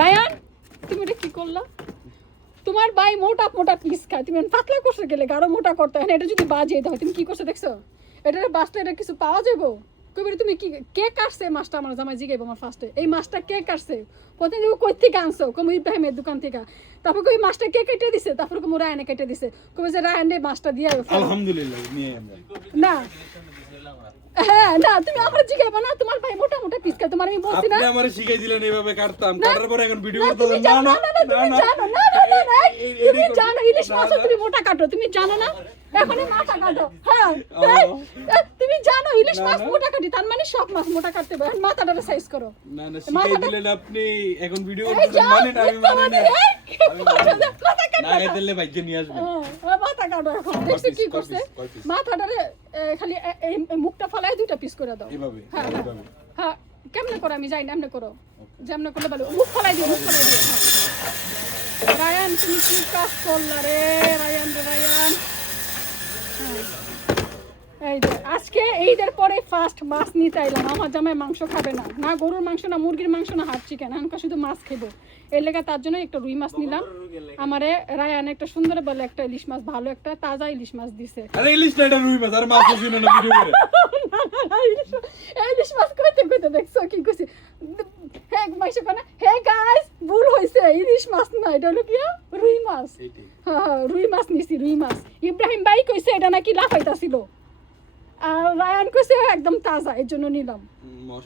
Ryan তুমি এটা কি করলা? তোমার ভাই মোটা মোটা পিস খায়, তুমি পাতলা করতে গেলে আরো মোটা করতে হয়। এটা যদি বাজে দাও, তুমি কি করছো দেখছো? এটা বাঁচলে এটা কিছু পাওয়া যাবো? কবির তুমি কি কে কাটছে মাছটা? আমার জামাই জিগাইব আমার ফার্স্টে, এই মাছটা কে কাটছে? প্রথমে তুমি কই থেকে আনছো? কম ইব্রাহিমের দোকান থেকে। তারপর কই মাছটা কে কেটে দিছে? তারপর কম রায়ানে কেটে দিছে। কবে যে রায়ানে মাছটা দিয়ে আলহামদুলিল্লাহ নিয়ে আমরা না হ্যাঁ না তুমি আমার জিগাইবা না, তোমার ভাই মোটা মোটা পিস খায়, তোমার আমি বলছি না আপনি আমারে শিখাই দিলেন এইভাবে কাটতাম, না, কাটার পরে এখন ভিডিও না, করতে তুমি না জানো না না, তুমি জানো না, না, না, না, তুমি জানো ইলিশ মাছ তুমি মোটা কাটো, তুমি জানো না এখনই মাথা কাটো। হ্যাঁ তুমি জানো ইলিশ মাছ মোটা কাটি, তার মানে সব মাছ মোটা কাটতে হবে। এখন মাথাটা সাইজ করো। না না শিখাই দিলেন আপনি, এখন ভিডিও এই করতে যাও, মানে না আমি মানে না মাথা কাটো। না গেলে ভাইকে নিয়ে আসবেন। মাথা কাটো এখন। দেখছো কি করছে? কয় piece? মাথাটারে খালি এই মুখটা ফলায় দুইটা পিস করে দাও। এইভাবে হ্যাঁ, এইভাবে হ্যাঁ কেমনে করো আমি জানি না, এমনি করো যেমনে করলে ভালো। মুখ ফলাই দিও, মুখ ফলাই দিও। হ্যাঁ। রায়ান তুমি কি কাজ করলা রে রায়ান রে রায়ান? এই যে আজকে ঈদের পরে ফার্স্ট মাছ নিতে আইলাম। আমার জামাই মাংস খাবে না, না গরুর মাংস না মুরগির মাংস না হাফ চিকেন, আমাকে শুধু মাছ খেবো। এর লেগে তার জন্য একটা রুই মাছ নিলাম। আমারে রায়ান একটা সুন্দর বলে একটা ইলিশ মাছ, ভালো একটা তাজা ইলিশ মাছ দিছে। আরে ইলিশ না এটা রুই মাছ, আর মাছ আছে না ভিডিও করে ইলিশ মাছ কইতে কইতে দেখছো কি কইছি? হ্যাঁ মাইশে কোনা হে গাইস ভুল হইছে, ইলিশ মাছ না এটা হলো কি রুই মাছ। হ্যাঁ রুই মাছ নিছি, রুই মাছ। ইব্রাহিম ভাই কইছে এটা নাকি লাফাইতাছিল, আর রায়ান কইছে একদম তাজা, এর জন্য নিলাম।